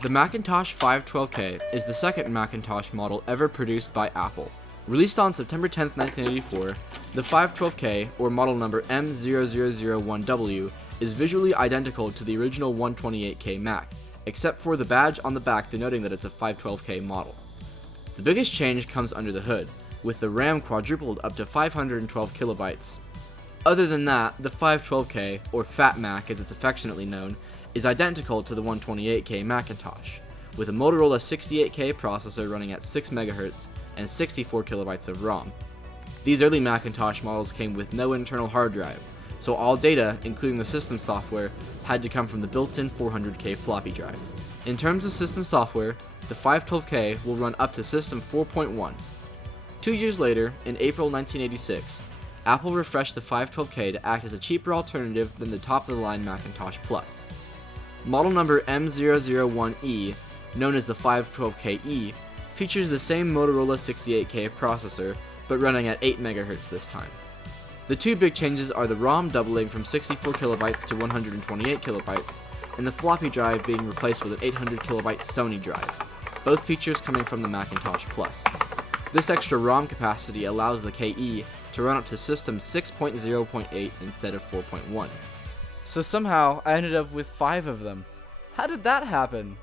The Macintosh 512K is the second Macintosh model ever produced by Apple. Released on September 10, 1984, the 512K, or model number M0001W, is visually identical to the original 128K Mac, except for the badge on the back denoting that it's a 512K model. The biggest change comes under the hood, with the RAM quadrupled up to 512 kilobytes. Other than that, the 512K, or Fat Mac as it's affectionately known, is identical to the 128K Macintosh, with a Motorola 68K processor running at 6 MHz and 64 kilobytes of ROM. These early Macintosh models came with no internal hard drive, so all data, including the system software, had to come from the built-in 400K floppy drive. In terms of system software, the 512K will run up to System 4.1. 2 years later, in April 1986, Apple refreshed the 512K to act as a cheaper alternative than the top-of-the-line Macintosh Plus. Model number M001E, known as the 512KE, features the same Motorola 68K processor, but running at 8 MHz this time. The two big changes are the ROM doubling from 64 kilobytes to 128 kilobytes, and the floppy drive being replaced with an 800 kilobyte Sony drive, both features coming from the Macintosh Plus. This extra ROM capacity allows the KE to run up to System 6.0.8 instead of 4.1. So somehow, I ended up with 5 of them. How did that happen?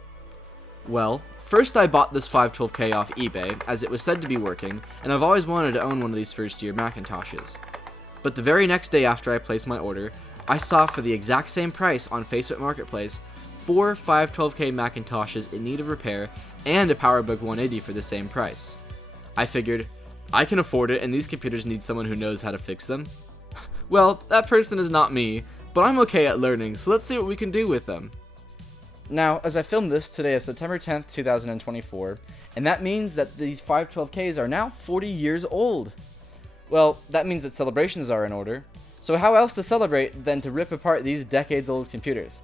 Well, first I bought this 512K off eBay, as it was said to be working, and I've always wanted to own one of these first-year Macintoshes. But the very next day after I placed my order, I saw for the exact same price on Facebook Marketplace 4 512K Macintoshes in need of repair and a PowerBook 180 for the same price. I figured, I can afford it and these computers need someone who knows how to fix them. Well, that person is not me, but I'm okay at learning, so let's see what we can do with them. Now, as I film this, today is September 10th, 2024, and that means that these 512Ks are now 40 years old. Well, that means that celebrations are in order. So how else to celebrate than to rip apart these decades-old computers?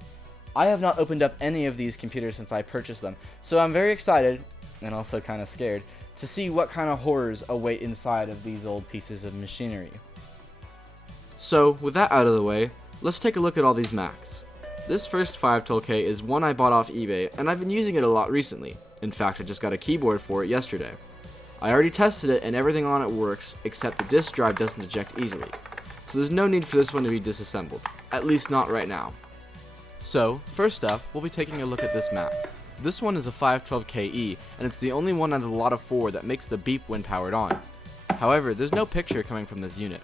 I have not opened up any of these computers since I purchased them, so I'm very excited, and also kind of scared, to see what kind of horrors await inside of these old pieces of machinery. So, with that out of the way, let's take a look at all these Macs. This first 512K is one I bought off eBay, and I've been using it a lot recently. In fact, I just got a keyboard for it yesterday. I already tested it and everything on it works, except the disk drive doesn't eject easily. So there's no need for this one to be disassembled, at least not right now. So, first up, we'll be taking a look at this Mac. This one is a 512KE, and it's the only one out of the lot of 4 that makes the beep when powered on. However, there's no picture coming from this unit.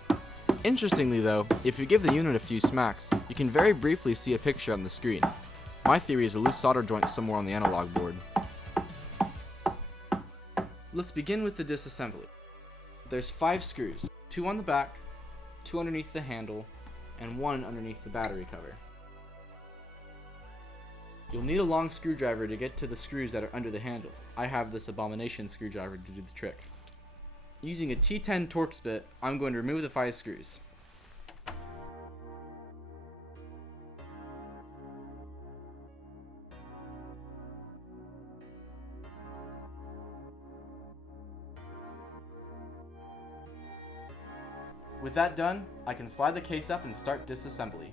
Interestingly though, if you give the unit a few smacks, you can very briefly see a picture on the screen. My theory is a loose solder joint somewhere on the analog board. Let's begin with the disassembly. There's 5 screws, 2 on the back, 2 underneath the handle, and 1 underneath the battery cover. You'll need a long screwdriver to get to the screws that are under the handle. I have this abomination screwdriver to do the trick. Using a T10 Torx bit, I'm going to remove the 5 screws. With that done, I can slide the case up and start disassembly.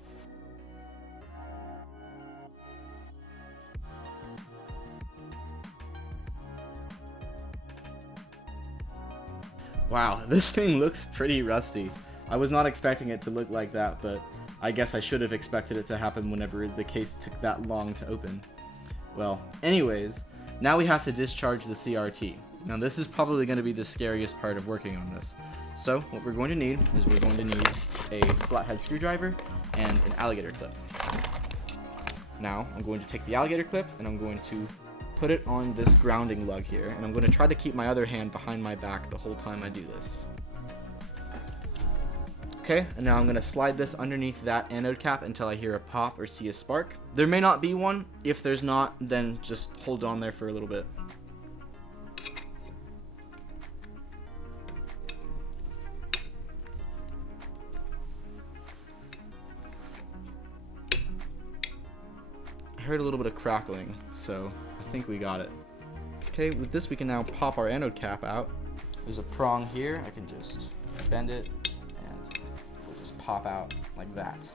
Wow, this thing looks pretty rusty. I was not expecting it to look like that, but I guess I should have expected it to happen whenever the case took that long to open. Well, anyways, now we have to discharge the CRT. Now this is probably going to be the scariest part of working on this. So what we're going to need is we're going to need a flathead screwdriver and an alligator clip. Now I'm going to take the alligator clip and I'm going to put it on this grounding lug here, and I'm going to try to keep my other hand behind my back the whole time I do this. Okay, and now I'm going to slide this underneath that anode cap until I hear a pop or see a spark. There may not be one. If there's not, then just hold on there for a little bit. I heard a little bit of crackling, so I think we got it. Okay, with this we can now pop our anode cap out. There's a prong here. I can just bend it and it'll just pop out like that.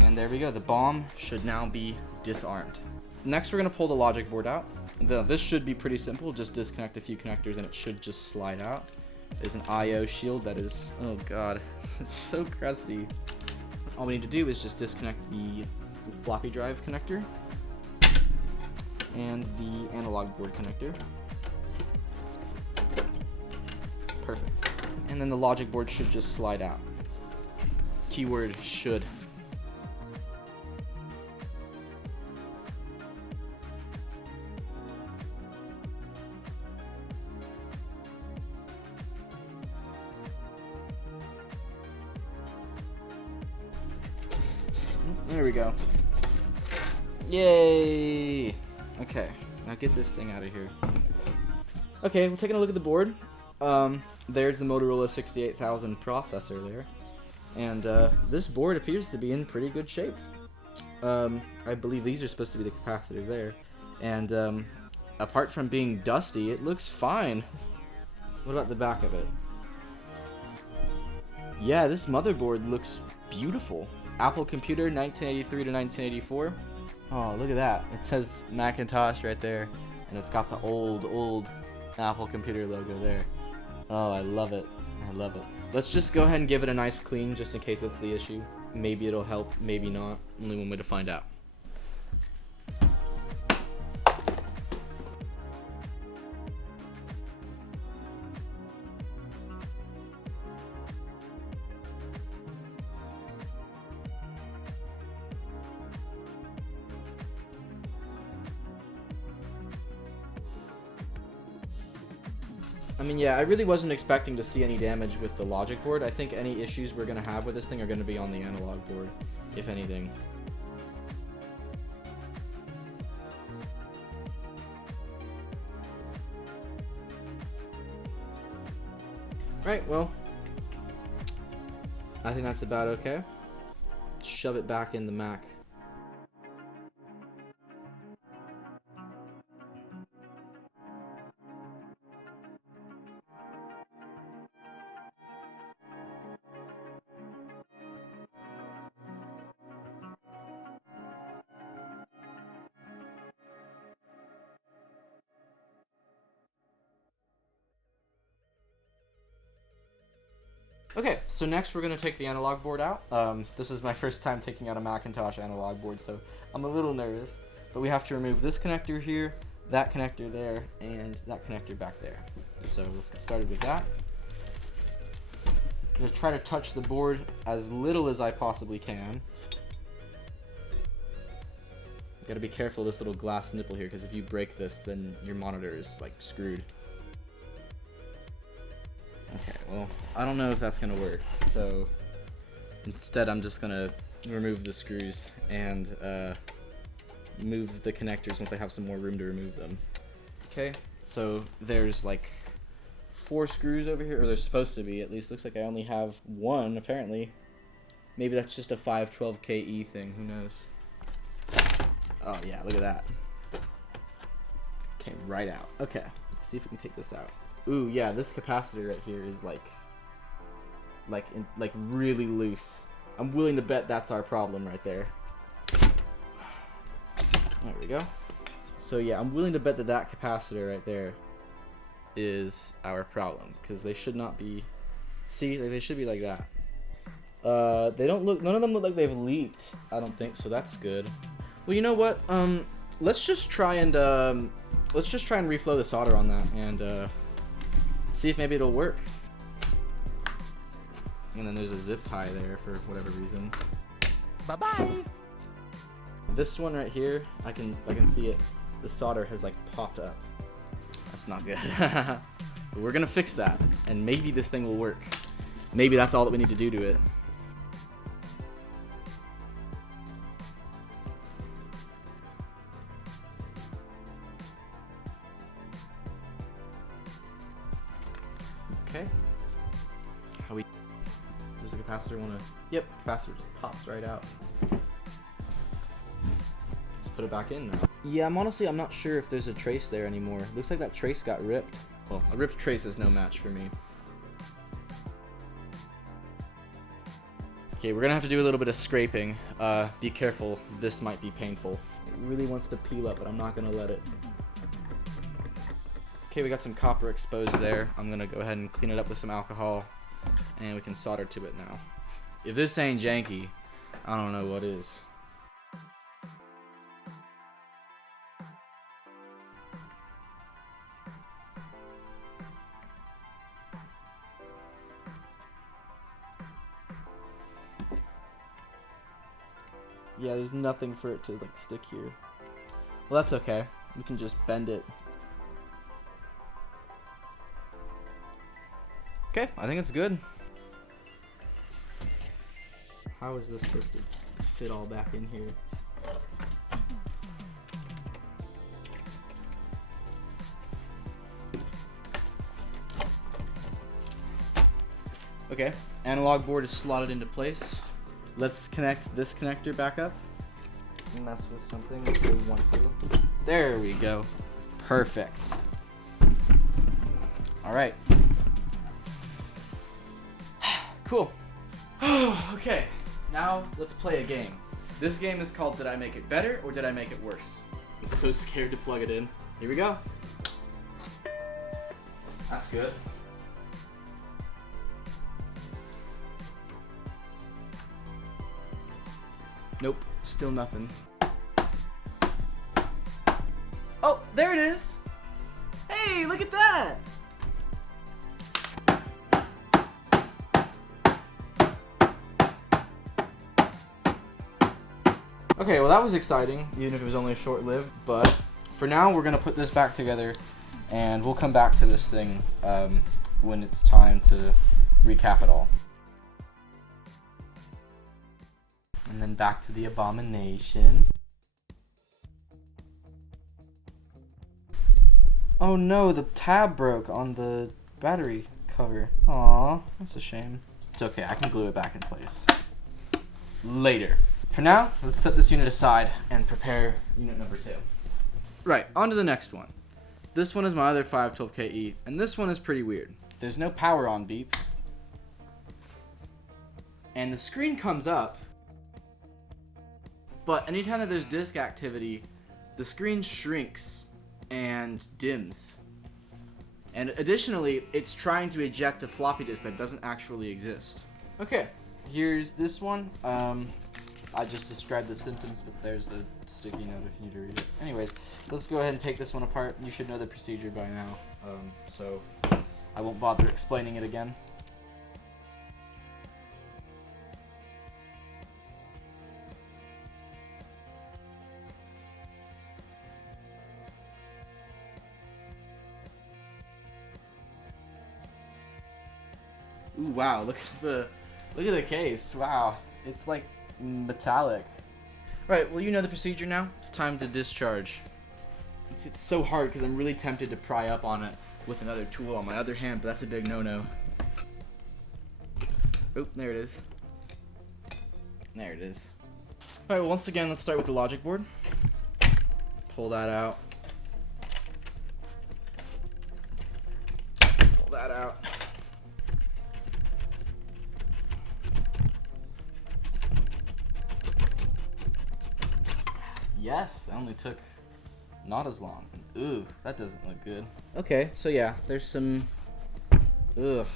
And there we go. The bomb should now be disarmed. next we're going to pull the logic board out. This should be pretty simple. Just disconnect a few connectors and it should just slide out. There's an I/O shield that is, oh god, it's so crusty. All we need to do is just disconnect the floppy drive connector and the analog board connector. Perfect. And then the logic board should just slide out. Keyword should. There we go. Yay! Okay, now get this thing out of here. Okay, we're taking a look at the board. There's the Motorola 68000 processor there. And this board appears to be in pretty good shape. I believe these are supposed to be the capacitors there. And apart from being dusty, it looks fine. What about the back of it? Yeah, this motherboard looks beautiful. Apple Computer 1983 to 1984. Oh, look at that. It says Macintosh right there. And it's got the old Apple Computer logo there. Oh, I love it. I love it. Let's just go ahead and give it a nice clean just in case it's the issue. Maybe it'll help, maybe not. Only one way to find out. I mean, yeah, I really wasn't expecting to see any damage with the logic board. I think any issues we're going to have with this thing are going to be on the analog board, if anything. Right, well, I think that's about okay. Shove it back in the Mac. Okay, so next we're going to take the analog board out. This is my first time taking out a Macintosh analog board, so I'm a little nervous. But we have to remove this connector here, that connector there, and that connector back there. So let's get started with that. I'm going to try to touch the board as little as I possibly can. Got to be careful of this little glass nipple here, because if you break this, then your monitor is like screwed. Okay, well, I don't know if that's going to work, so instead I'm just going to remove the screws and move the connectors once I have some more room to remove them. Okay, so there's like 4 screws over here, or there's supposed to be, at least. Looks like I only have 1, apparently. Maybe that's just a 512K thing, who knows. Oh yeah, look at that. Came right out. Okay, let's see if we can take this out. Ooh, yeah, this capacitor right here is like really loose. I'm willing to bet that's our problem right there. There we go. So yeah, I'm willing to bet that that capacitor right there is our problem, because they should not be. See, like, they should be like that. They don't look. None of them look like they've leaked. I don't think so. That's good. Well, you know what? Let's just try and reflow the solder on that and see if maybe it'll work. And then there's a zip tie there for whatever reason. Bye-bye. This one right here, I can see it. The solder has like popped up. That's not good. But we're gonna fix that, and maybe this thing will work. Maybe that's all that we need to do to it. Okay. Does the capacitor want to? Yep, capacitor just pops right out. Let's put it back in now. Yeah, I'm not sure if there's a trace there anymore. Looks like that trace got ripped. Well, a ripped trace is no match for me. Okay, we're gonna have to do a little bit of scraping. Be careful, this might be painful. really wants to peel up, but I'm not gonna let it. Okay, we got some copper exposed there. I'm gonna go ahead and clean it up with some alcohol, and we can solder to it now. If this ain't janky, I don't know what is. Yeah, there's nothing for it to like stick here. Well, that's okay. We can just bend it. Okay, I think it's good. How is this supposed to fit all back in here? Okay, analog board is slotted into place. Let's connect this connector back up. Mess with something if we want to. There we go. Perfect. All right. Cool. Okay, now let's play a game. This game is called Did I Make It Better or Did I Make It Worse? I'm so scared to plug it in. Here we go. That's good. Nope, still nothing. Oh, there it is! Hey, look at that! Okay, well that was exciting, even if it was only short-lived, but for now we're gonna put this back together and we'll come back to this thing when it's time to recap it all. And then back to the abomination. Oh no, the tab broke on the battery cover. Aw, that's a shame. It's okay, I can glue it back in place. Later. For now, let's set this unit aside and prepare unit number 2. Right, on to the next one. This one is my other 512KE, and this one is pretty weird. There's no power on beep. And the screen comes up, but anytime that there's disk activity, the screen shrinks and dims. And additionally, it's trying to eject a floppy disk that doesn't actually exist. Okay, here's this one. I just described the symptoms, but there's a sticky note if you need to read it. Anyways, let's go ahead and take this one apart. You should know the procedure by now, so I won't bother explaining it again. Ooh, wow, look at the case. Wow, it's like metallic. Right, well, you know the procedure now. It's time to discharge. It's so hard because I'm really tempted to pry up on it with another tool on my other hand, but that's a big no-no. Oh, there it is. There it is. Alright, well, once again, let's start with the logic board. Pull that out. Pull that out. Yes, that only took not as long. Ooh, that doesn't look good. Okay, so yeah, there's some real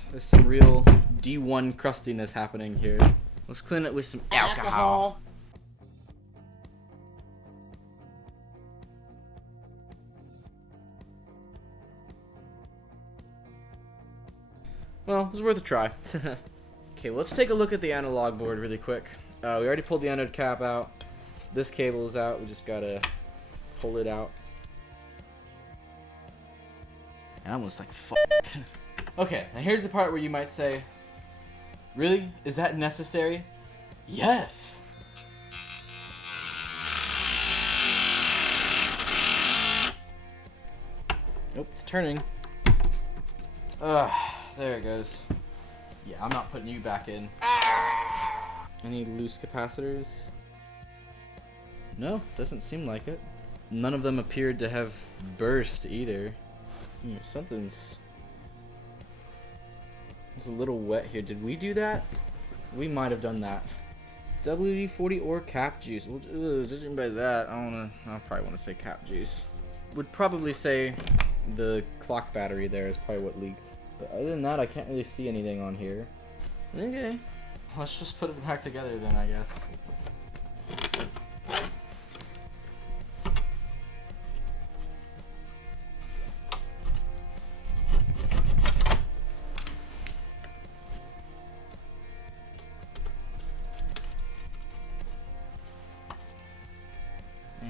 D1 crustiness happening here. Let's clean it with some alcohol. Well, it was worth a try. Okay, well, let's take a look at the analog board really quick. We already pulled the anode cap out. This cable is out. We just gotta pull it out. I almost like f***ed. Okay, now here's the part where you might say, really? Is that necessary? Yes! Nope, it's turning. Ugh, there it goes. Yeah, I'm not putting you back in. Any loose capacitors? No, doesn't seem like it. None of them appeared to have burst either. Something's... It's a little wet here. Did we do that? We might have done that. WD-40 or cap juice. Judging by that, I'll probably want to say cap juice. Would probably say the clock battery there is probably what leaked. But other than that, I can't really see anything on here. Okay. Let's just put it back together then, I guess.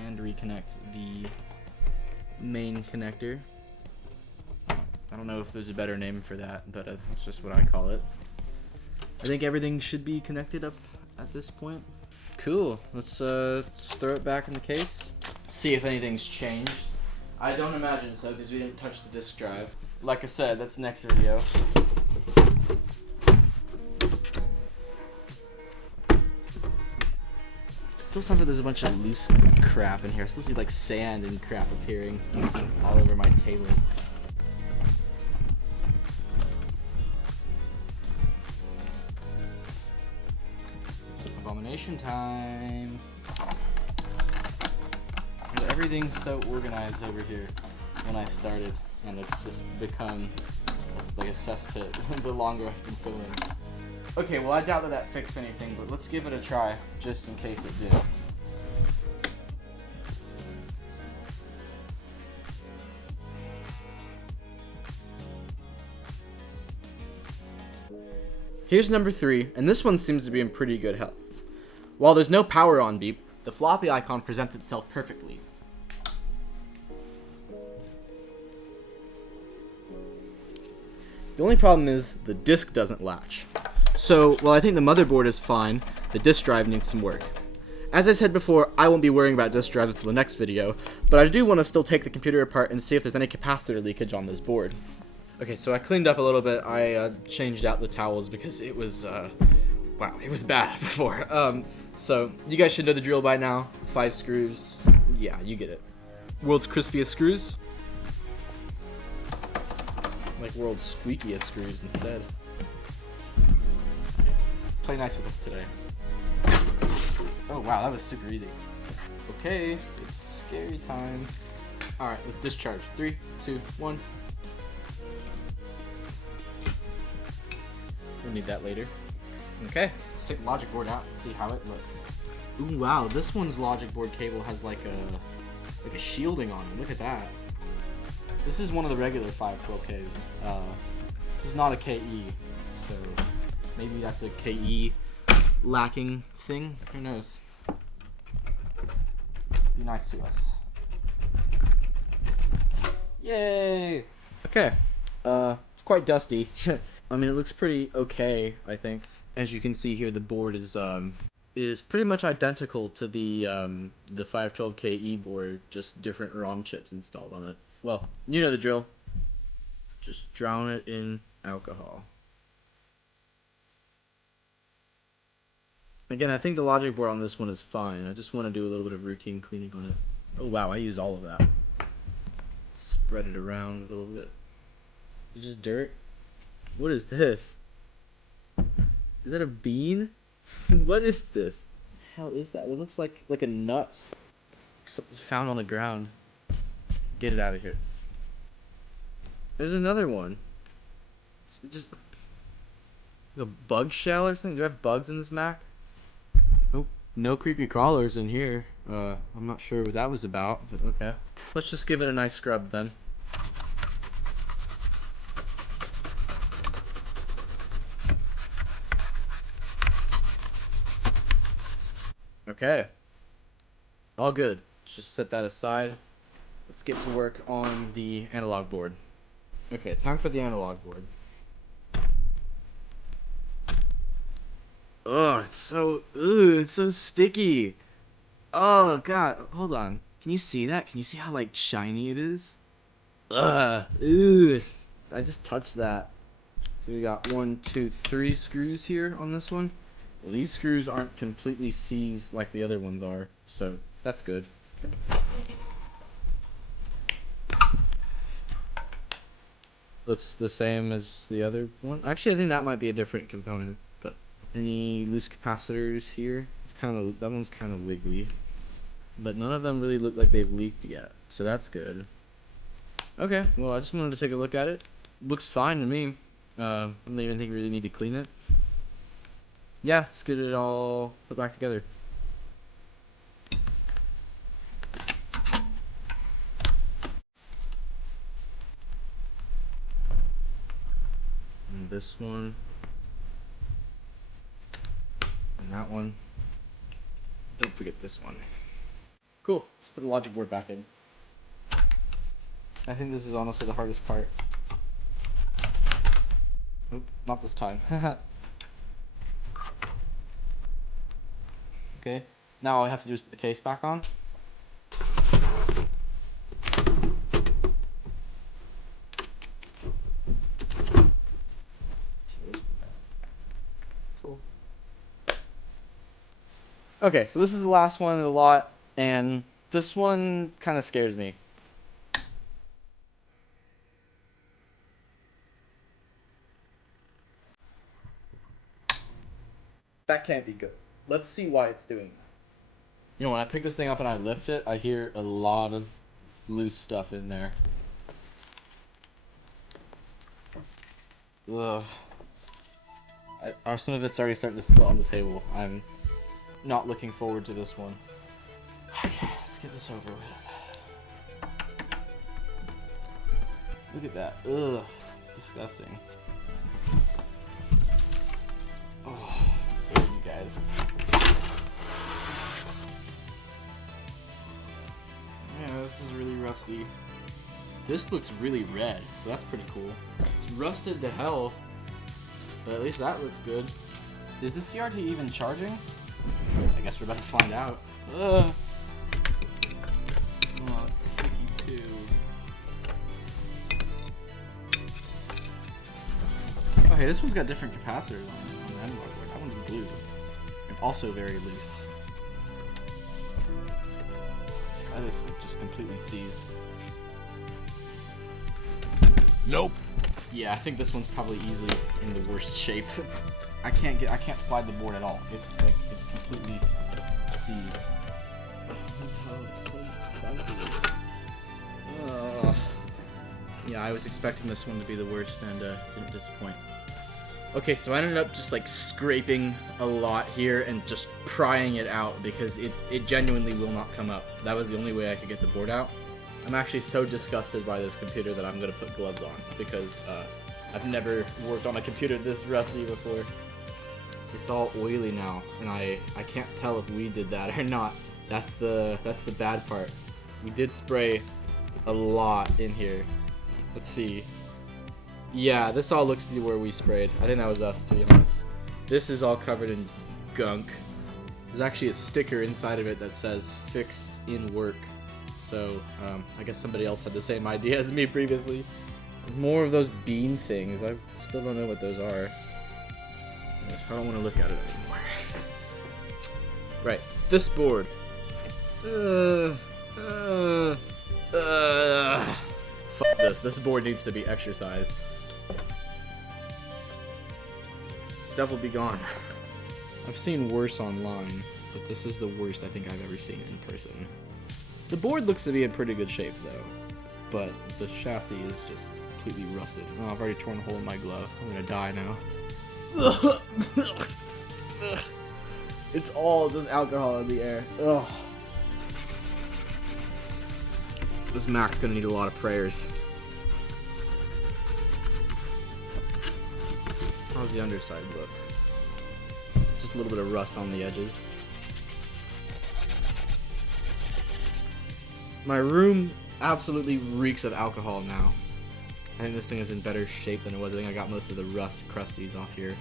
And reconnect the main connector. I don't know if there's a better name for that, but that's just what I call it. I think everything should be connected up at this point. Cool. Let's throw it back in the case. See if anything's changed. I don't imagine so because we didn't touch the disk drive. Like I said, that's next video. Still sounds like there's a bunch of loose crap in here. I still see like sand and crap appearing all over my table. Abomination time. Everything's so organized over here when I started, and it's just become like a cesspit the longer I've been filming. Okay, well I doubt that fixed anything, but let's give it a try, just in case it did. Here's number 3, and this one seems to be in pretty good health. While there's no power on beep, the floppy icon presents itself perfectly. The only problem is the disk doesn't latch. So, while I think the motherboard is fine, the disk drive needs some work. As I said before, I won't be worrying about disk drives until the next video, but I do want to still take the computer apart and see if there's any capacitor leakage on this board. Okay, so I cleaned up a little bit. I changed out the towels because it was, wow, it was bad before. So, you guys should know the drill by now. 5 screws. Yeah, you get it. World's crispiest screws. Like world's squeakiest screws instead. Play nice with us today. Oh wow, that was super easy. Okay, it's scary time. Alright, let's discharge. 3, 2, 1. We'll need that later. Okay, let's take the logic board out and see how it looks. Ooh, wow, this one's logic board cable has like a shielding on it. Look at that. This is one of the regular 512K's. This is not a KE, so maybe that's a KE lacking thing. Who knows? Be nice to us. Yay! Okay. It's quite dusty. I mean, it looks pretty okay, I think. As you can see here, the board is pretty much identical to the 512KE board, just different ROM chips installed on it. Well, you know the drill. Just drown it in alcohol. Again, I think the logic board on this one is fine. I just want to do a little bit of routine cleaning on it. Oh wow, I used all of that. Spread it around a little bit. It's just dirt. What is this? Is that a bean? What is this? The hell is that? It looks like a nut. Something found on the ground. Get it out of here. There's another one. It's just a bug shell or something. Do I have bugs in this Mac? Nope. No creepy crawlers in here. I'm not sure what that was about, but okay. Let's just give it a nice scrub then. Okay. All good. Let's just set that aside. Let's get to work on the analog board. Okay, time for the analog board. Oh, it's so sticky. Oh god, hold on. Can you see that? Can you see how like shiny it is? Ugh. I just touched that. So we got 1, 2, 3 screws here on this one. Well, these screws aren't completely seized like the other ones are, so that's good. Looks the same as the other one. Actually, I think that might be a different component, but any loose capacitors here. It's kind of, that one's kind of wiggly, but none of them really look like they've leaked yet, so that's good. Okay, well, I just wanted to take a look at it. Looks fine to me. I don't even think we really need to clean it. Yeah, let's get it all put back together. And this one. And that one. Don't forget this one. Cool. Let's put the logic board back in. I think this is honestly the hardest part. Oop, not this time. Okay. Now all I have to do is put the case back on. Cool. Okay, so this is the last one of the lot, and this one kind of scares me. That can't be good. Let's see why it's doing that. You know, when I pick this thing up and I lift it, I hear a lot of loose stuff in there. Ugh. Some of it's already starting to spill on the table. I'm not looking forward to this one. Okay, let's get this over with. Look at that. Ugh, it's disgusting. Oh, you guys. Yeah, this is really rusty. This looks really red, so that's pretty cool. It's rusted to hell, but at least that looks good. Is this CRT even charging? I guess we're about to find out. Ugh. Oh, it's sticky too. Okay, this one's got different capacitors on the analog board. That one's blue and also very loose. That is like just completely seized. Nope. Yeah, I think this one's probably easily in the worst shape. I can't slide the board at all. It's like it's completely seized. Oh, it's so funky. Yeah, I was expecting this one to be the worst and didn't disappoint. Okay, so I ended up just like scraping a lot here and just prying it out because it genuinely will not come up. That was the only way I could get the board out. I'm actually so disgusted by this computer that I'm gonna put gloves on because I've never worked on a computer this rusty before. It's all oily now, and I can't tell if we did that or not. That's the bad part. We did spray a lot in here. Let's see. Yeah, this all looks to be where we sprayed. I think that was us, to be honest. This is all covered in gunk. There's actually a sticker inside of it that says "Fix in Work." So, I guess somebody else had the same idea as me previously. More of those bean things. I still don't know what those are. I don't want to look at it anymore. Right, this board. Fuck this. This board needs to be exercised. Devil be gone. I've seen worse online, but this is the worst I think I've ever seen in person. The board looks to be in pretty good shape though, but the chassis is just completely rusted. Oh, I've already torn a hole in my glove. I'm gonna die now. It's all just alcohol in the air. Ugh. This Mac's gonna need a lot of prayers. How's the underside look? Just a little bit of rust on the edges. My room absolutely reeks of alcohol now. I think this thing is in better shape than it was. I think I got most of the rust crusties off here.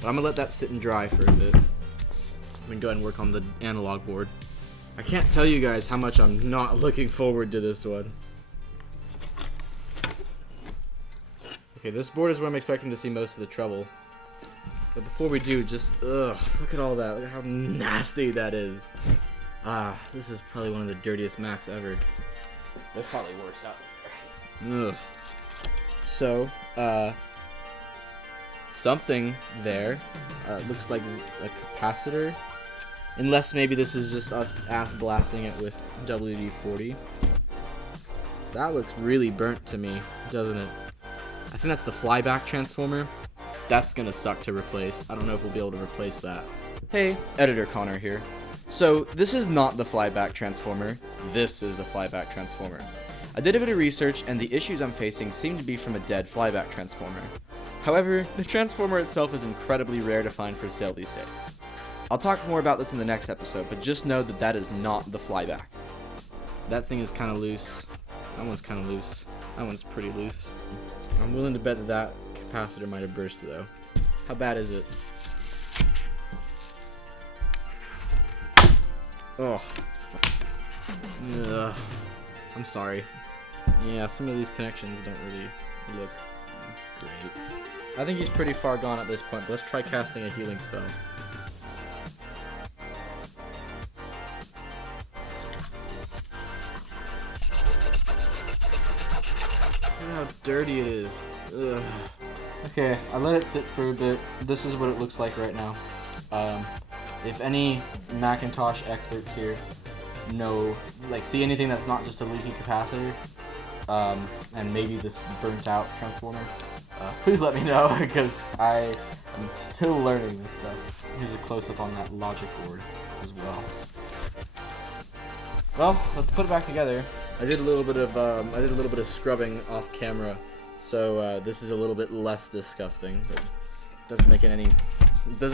But I'm gonna let that sit and dry for a bit. I'm gonna go ahead and work on the analog board. I can't tell you guys how much I'm not looking forward to this one. Okay, this board is where I'm expecting to see most of the trouble. But before we do, just, ugh, look at all that. Look at how nasty that is. Ah, this is probably one of the dirtiest Macs ever. There's probably worse out there. Ugh. So, something there. looks like a capacitor. Unless maybe this is just us ass blasting it with WD-40. That looks really burnt to me, doesn't it? I think that's the flyback transformer. That's gonna suck to replace. I don't know if we'll be able to replace that. Hey, Editor Connor here. So, this is not the flyback transformer. This is the flyback transformer. I did a bit of research, and the issues I'm facing seem to be from a dead flyback transformer. However, the transformer itself is incredibly rare to find for sale these days. I'll talk more about this in the next episode, but just know that that is not the flyback. That thing is kind of loose. That one's kind of loose. That one's pretty loose. I'm willing to bet that that capacitor might have burst though. How bad is it? Oh. Ugh. I'm sorry. Yeah, some of these connections don't really look great. I think he's pretty far gone at this point, but let's try casting a healing spell. Look how dirty it is. Ugh. Okay, I let it sit for a bit. This is what it looks like right now. If any Macintosh experts here know, see anything that's not just a leaky capacitor, and maybe this burnt out transformer, please let me know, because I am still learning this stuff. Here's a close-up on that logic board as well. Well, let's put it back together. I did a little bit of scrubbing off camera, so this is a little bit less disgusting, but it doesn't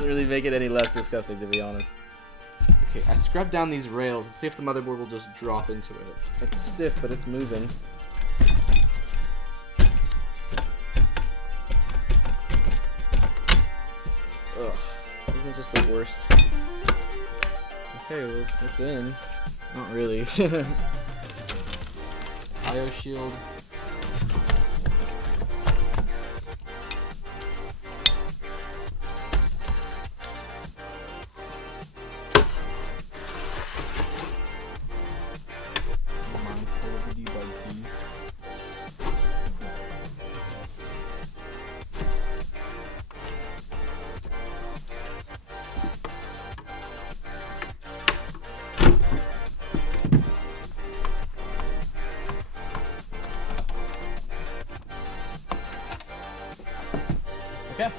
really make it any less disgusting, to be honest. Okay, I scrubbed down these rails. Let's see if the motherboard will just drop into it. It's stiff, but it's moving. Ugh, isn't it just the worst? Okay, well, it's in. Not really. IO shield. Mindful of the debug keys. Okay.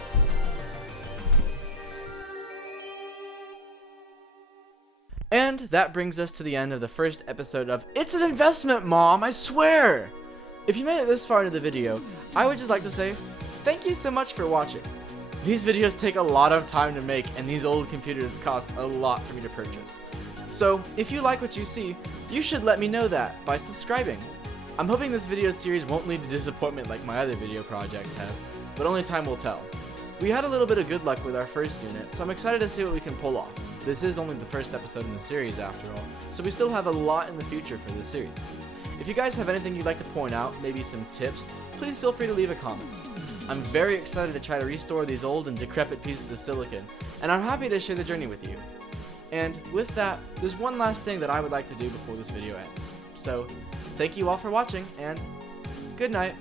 And that brings us to the end of the first episode of It's an Investment, Mom, I swear! If you made it this far into the video, I would just like to say, thank you so much for watching. These videos take a lot of time to make, and these old computers cost a lot for me to purchase. So, if you like what you see, you should let me know that by subscribing. I'm hoping this video series won't lead to disappointment like my other video projects have, but only time will tell. We had a little bit of good luck with our first unit, so I'm excited to see what we can pull off. This is only the first episode in the series after all, so we still have a lot in the future for this series. If you guys have anything you'd like to point out, maybe some tips, please feel free to leave a comment. I'm very excited to try to restore these old and decrepit pieces of silicon, and I'm happy to share the journey with you. And with that, there's one last thing that I would like to do before this video ends. So, thank you all for watching, and good night.